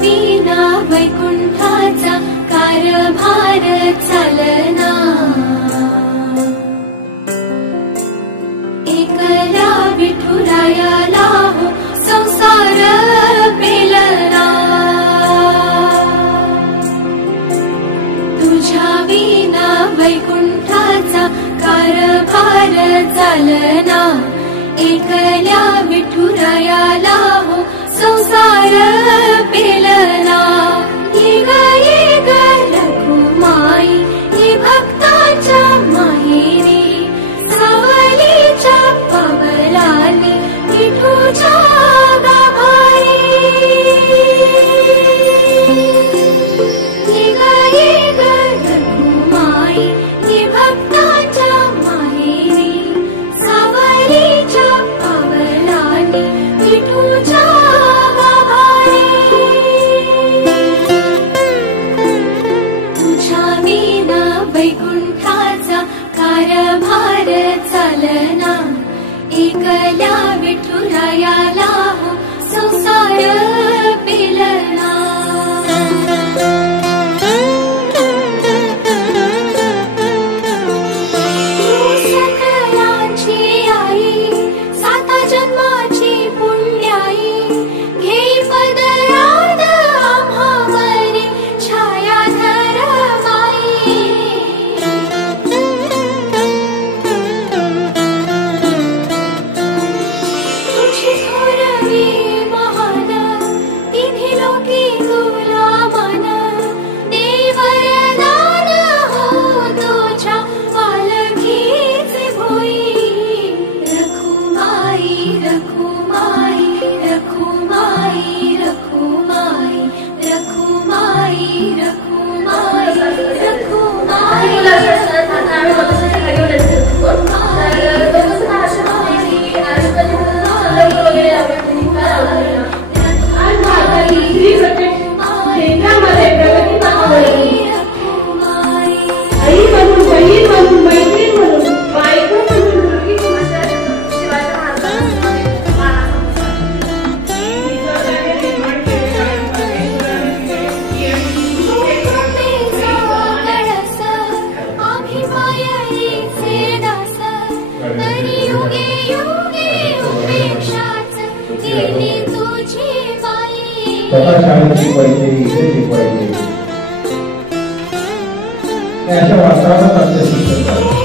विना वैकुंठाचा कारभार चालना, एकला विठुरायाला हो संसार पेलना, तुझ्या विना वैकुंठाचा कारभार चालना, एकल्या विठुरायाला हो संसार पेलना। ये ग रखुमाई ये भक्ताच्या माहेरी, सावलीच्या पवलानी विठूच्या गाभारी। ये ग रखुमाई ये भक्ताच्या माहेरी, सावलीच्या पवलानी विठूच्या गाभारी। तुझ्या विना वैकुंठाचा कारभार चालना, एकल्या विठुरायाला हो संसार पेलना। सकलांची आई साता जन्माची पुण्याई, घे पदरात आम्हावरी छायाधर माई। तुझी थोरवी महान तिन्ही लोकी तुला मान, दे वरदान हो तुझ्या पालखीचे भोई। रखुमाई रखुमाई रखुमाई रखुमाई रखुमाई रखुमाई शाळेची पहिले इथे शिकवायचे अशा वातावरणात